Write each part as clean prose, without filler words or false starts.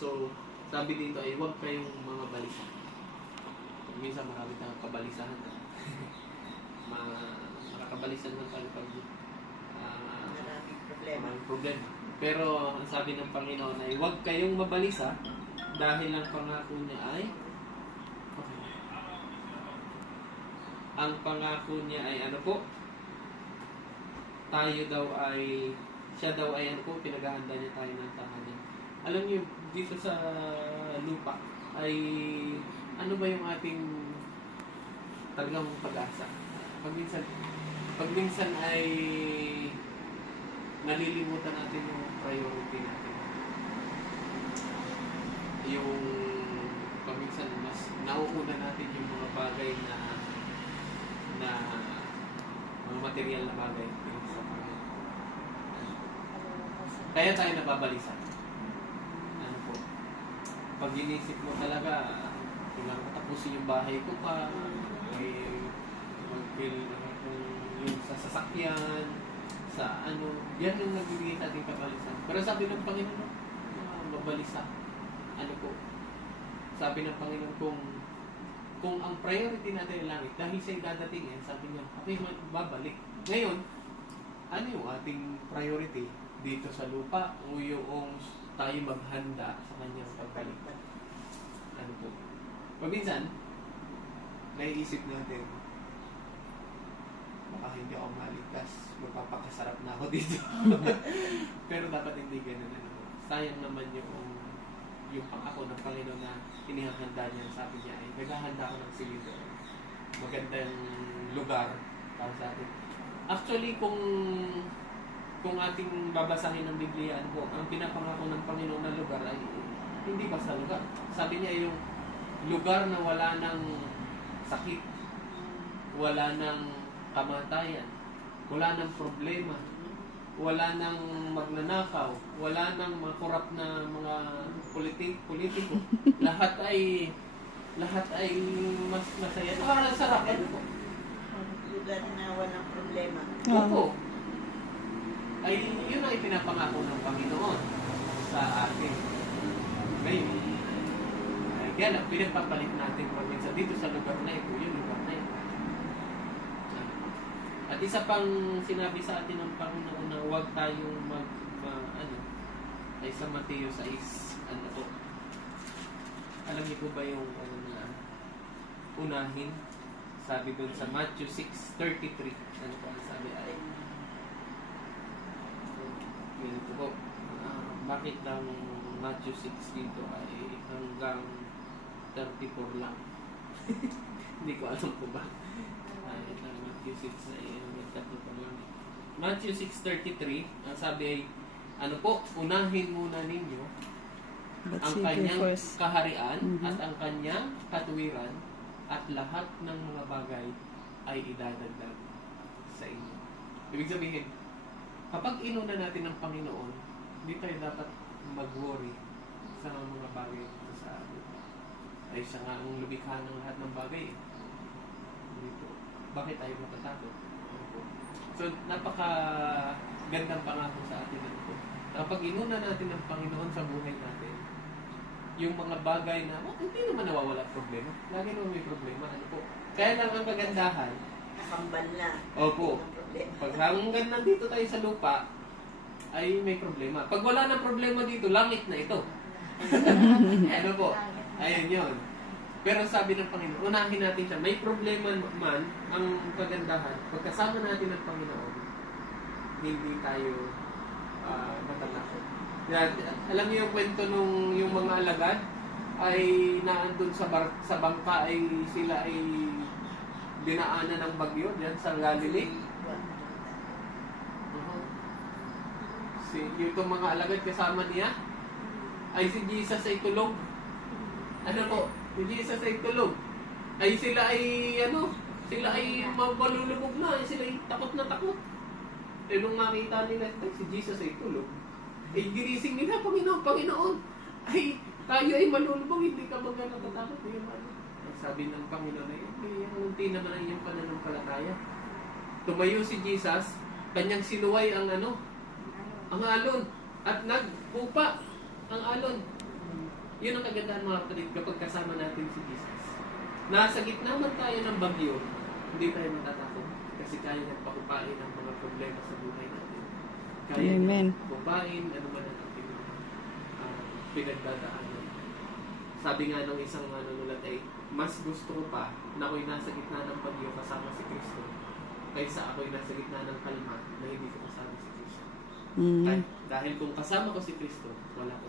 So, sabi dito ay huwag kayong mga balisa. Minsan marami tayong kabalisahan. Makakabalisan lang tayo pag Maraming problema. may problema. Pero ang sabi ng Panginoon ay huwag kayong mabalisa dahil ang pangako niya ay ang pangako niya ay ano po? Tayo daw ay siya daw ay ano po, pinaghahanda niya tayo ng tahanan. Alam niyo, dito sa lupa ay ano ba yung ating talagang pag-asa? Pag minsan ay nalilimutan natin yung priority natin. Yung pag minsan mas nauuna natin yung mga bagay na mga material na bagay sa Panginoon. Kaya tayo nababalisa. Ano po? Pag inisip mo talaga, kailangan matapusin yung bahay ko pa, yung sa sasakyan, sa ano, yan yung nagbibigay sa ating kabalisan. Pero sabi ng Panginoon, mabalisa. Ano po? Sabi ng Panginoon, kung ang priority natin ay langit, dahil siya'y dadating yan, sabi niya, ako'y babalik. Ngayon, ano yung ating priority dito sa lupa o yung tayo maghanda sa kanyang pagbalik? Ano po? Paminsan, naiisip natin, baka hindi ako maligtas, magpapakasarap na ako dito. Pero dapat hindi ganun. Sayang naman yung pangako ng Panginoon na inihahanda niya. Sabi niya ay naghahanda ako ng silid. Magandang lugar para sa atin. Actually, kung ating babasahin ng Biblia, ang pinapangako ng Panginoon na lugar ay hindi basta lugar. Sabi niya yung lugar na wala ng sakit, wala ng kamatayan, wala ng problema, wala nang magnanakaw, wala nang mga korap na mga politiko. lahat ay mas masaya. Parang sarap. Ano po? Lugar na walang problema. Opo. Ay, yun ang ipinapangako ng Panginoon sa atin. Ngayon, kaya lang, pinagpapalit natin pag-minsan dito sa lugar na ito, yung lugar na ito. At isa pang sinabi sa atin ng Panginoon na huwag tayong ay sa Mateo 6, ano to? Alam niyo po ba yung na unahin? Sabi doon sa Matthew 6:33. Ano po ang sabi ay? Ganito po. Bakit ang Matthew 6 dito ay hanggang 34 lang? Hindi ko alam po ba. Matthew 6 ay Matthew 6:33, ang sabi ay, ano po, unahin muna ninyo ang kanyang kaharian at ang kanyang katuwiran at lahat ng mga bagay ay idadagdag sa inyo. Ibig sabihin, kapag inuna natin ang Panginoon, hindi tayo dapat mag-worry sa mga bagay dito sa atin. Ay siya nga ang lumikha ng lahat ng bagay. Dito. Bakit tayo matatakot? So, napaka-gandang pangako sa atin. Kapag inuna natin ang Panginoon sa buhay natin, yung mga bagay na, hindi naman nawawala problema. Lagi naman may problema. Ano po? Kaya lang ang kagandahan, Nakambal na. opo. Pag hanggang nandito tayo sa lupa, ay may problema. Pag wala ng problema dito, langit na ito. Ano po? Ayun yun. Pero sabi ng Panginoon, unahin natin siya. May problema man, ang kagandahan, pagkasama natin ng Panginoon, hindi tayo matalakot. Alam niyo yung kwento nung yung mga alagad ay naandun sa bangka ay sila ay dinaanan ng bagyo diyan sa Galilee. Yung mga alagad kasama niya ay si Jesus ay tulog. Ano po? Si Jesus ay tulog. Ay sila ay malulubog na. Ay sila ay takot na takot. Eh nung makita nila, si Jesus ay tulog. Eh ginising nila, Panginoon. Ay, tayo ay malulubog, hindi ka ba natatakot? Ay, sabi ng Panginoon ay, unti naman ang iyong pananampalataya. Tumayo si Jesus, kanyang sinuway ang alon. At nagpupa ang alon. Yun ang kagandahan mga kapatid kapag kasama natin si Jesus. Nasa gitna man tayo ng bagyo, hindi tayo matatakot kasi kaya niyang pakupain ang mga problema sa buhay natin. Kaya Amen. niyang pakupain ano man ang ating pinagdadaanan. Sabi nga ng isang manunulat ay, mas gusto ko pa na ako'y nasa gitna ng bagyo kasama si Kristo kaysa ako'y nasa gitna ng kalma na hindi ko kasama si Kristo. Dahil kung kasama ko si Kristo, wala ko.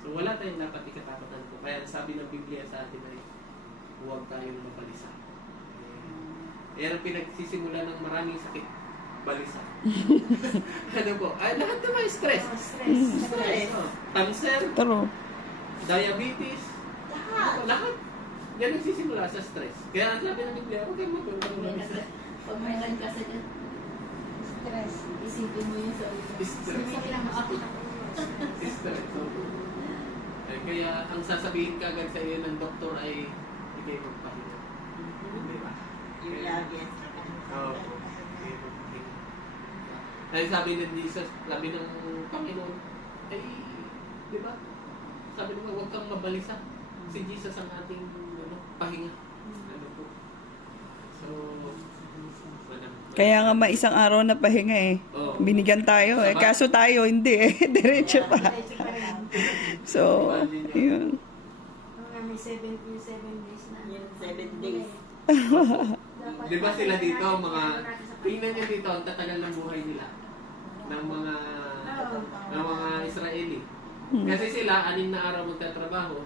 So wala tayong dapat ikatapatan ko. Kaya sabi ng Biblia sa atin ay huwag tayong mabalisa. Yan ang pinagsisimula ng maraming sakit. Balisa. Ano po? Ay, lahat naman stress. Stress. Cancer, True. diabetes, lahat. Yan ang sisimula sa stress. Kaya ang sabi ng Biblia, huwag kayong mabalisa. Pag may lang kasi stress, isipin mo yun sa ulo. Stress. Stress. Kaya ang sasabihin kagad sa iyo ng doktor ay ikay magpahinga. Di ba? Yung lagi ang Oo. Ikay magpahinga. Ay sabi ng Jesus, sabi ng Panginoon, ay, di ba? Sabi naman, huwag kang mabalisa. Si Jesus ang ating pahinga. Ano po? So, Kaya nga may isang araw na pahinga eh. Oo. Binigyan tayo eh. Kaso tayo hindi eh. Diretso pa. So, yun. May 7 days na. Yung 7 days. Di ba sila dito, mga, tingnan nyo dito, ang tatagal ng buhay nila. Ng mga Israeli. Kasi sila, 6 na araw magtatrabaho,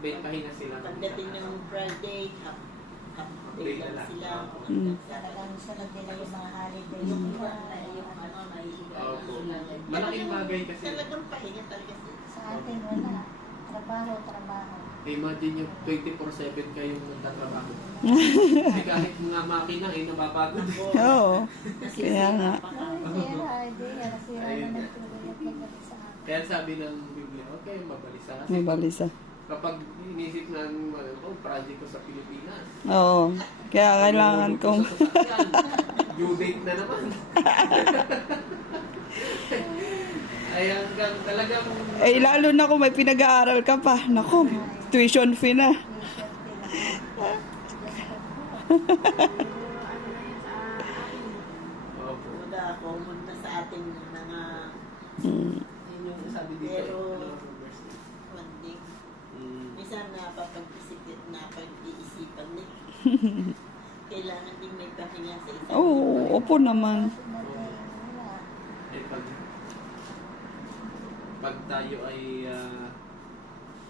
pahinga sila. Pagdating ng Friday, half day lang sila. Talagang sunod nila yung mga holiday. Yung iba, yung ano, naiiba. Opo. Malaking bagay kasi. Talagang pahinga talaga sila. Sa atin, wala. Trabaho. Imagine nyo, 24/7 kayong nagtatrabaho. Kasi kahit mga makina ay nababagod. Oo. Kaya nga. Nasira na nagtulog sa akin. Kaya sabi ng Biblia, okay, mabalisa. Kasi May balisa. kapag inisip na, project ko sa Pilipinas. Oo. Kaya kailangan kong... Due date na naman. Ay hanggang talagang... Eh, lalo na kung may pinag-aaral ka pa. Naku, tuition fee na. Opo. Wala, common na sa ating mga Mm. Yun yung sabi dito. Pero- ano, verse. funding. Mm. Minsan napapag-iisipan din. Kailangan din may pahinga sa isang Oo, opo naman. Eh, pag tayo ay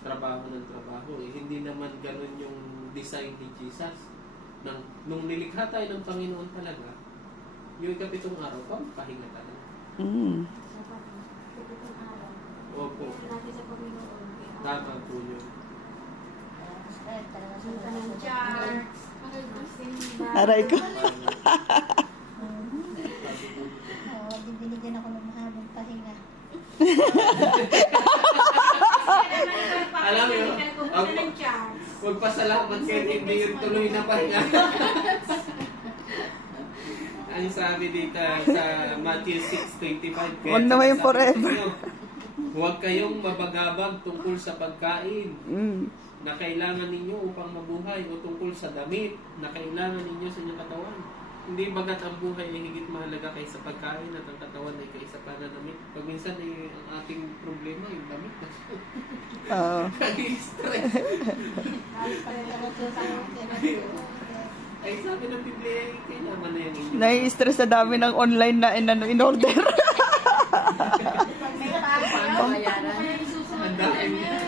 trabaho ng trabaho, eh, hindi naman ganun yung design ni Jesus. Nung nilikha tayo ng Panginoon talaga, yung 7 araw, pahinga talaga. Mm. Opo. Tama po yun. Punta ng charts. Aray ko. Binigyan ako ng mahabang pahinga. Alam mo yun, huwag pasalamat kayo, hindi yun tuloy na pahinga. Ang sabi dito sa Matthew 6:25, Huwag naman yung forever. Huwag kayong mabagabag tungkol sa pagkain Mm. na kailangan ninyo upang mabuhay o tungkol sa damit na kailangan ninyo sa inyong katawan. Hindi bagat ang buhay ay higit mahalaga kaysa pagkain at ang katawan ay kaysa pananamit. Pag minsan ay ang ating problema yung damit. Oo. Stress. Ay sabi ng Biblia ay kailangan na yan inyo. Nai-stress sa dami ng online na in order. Ang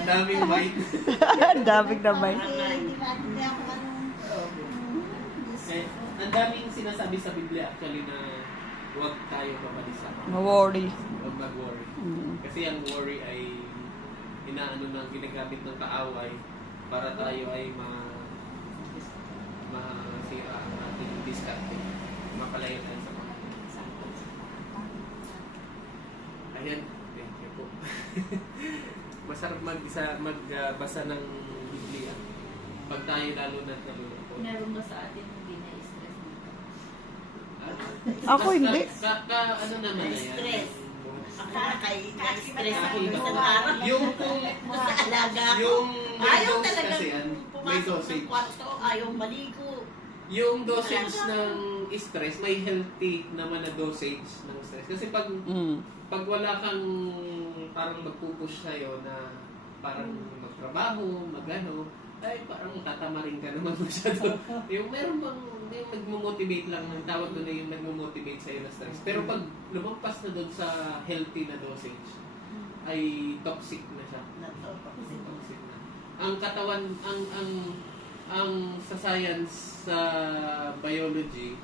daming mic. Ang daming naman. Eh, ang daming sinasabi sa Biblia actually na huwag tayo mabalisa. Ma-worry. Huwag mag-worry. Kasi ang worry ay inaano ng ginagamit ng kaaway para tayo ay masira ang ating diskarte. Mapalaya tayo sa mga. Ayan. Thank you po. Masarap magbasa ng Biblia. Pag tayo lalo na nalulungkot. Meron ba sa atin hindi na-stress nito? Ako hindi. Ano naman na yan? Stress. Nakaka-stress ako Kahit sa ako. araw. Yung kung Sa alaga ko. yung may Ayaw dose talaga kasi yan, may pumasok ng dosage. kwarto. Ayaw maligo. Yung dosage ng stress, may healthy naman na dosage ng stress. Kasi pag wala kang parang magpupush sa'yo na parang magtrabaho, magano, ay parang tatamarin ka naman masyado. Yung meron bang yung nagmo-motivate lang, ang tawag doon na yung nagmo-motivate sa'yo na stress. Pero pag lumagpas na doon sa healthy na dosage, ay toxic na siya. Toxic na. Ang katawan, ang sa science, sa biology,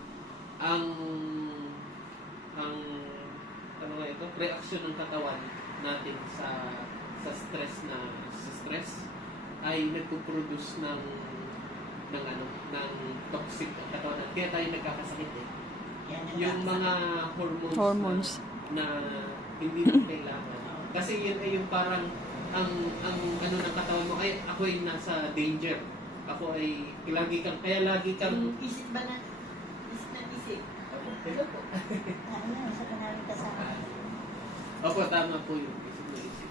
ang ano nga ito, reaksyon ng katawan natin sa stress ay nagpo-produce ng toxic ang katawan natin. Kaya tayo nagkakasakit eh. Yung mga hormones. Na hindi mo kailangan. Kasi yun ay yung parang ang ano ng katawan mo ay ako ay nasa danger. Ako ay kaya lagi kang Isip ba na? Isip na isip. Hello po. Ano, sa kanami kasama. Opo, tama po yun. Isip na isip.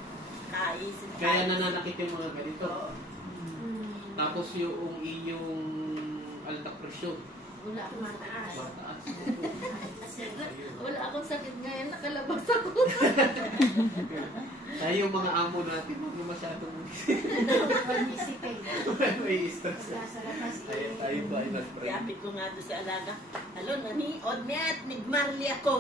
Kaisip. Kaya nananakit yung mga ganito. Mm. Tapos yung inyong alta presyon. Wala akong mataas. Mataas. Wala akong sakit ngayon. Nakalabas ako. Tayo yung mga amo natin, huwag mo masyadong Pag-isipin. may stress. Sa labas. Tayo ba ay nag-friend? Yapit ko nga doon sa alaga. Halo, nani, odmet, nigmarli ako.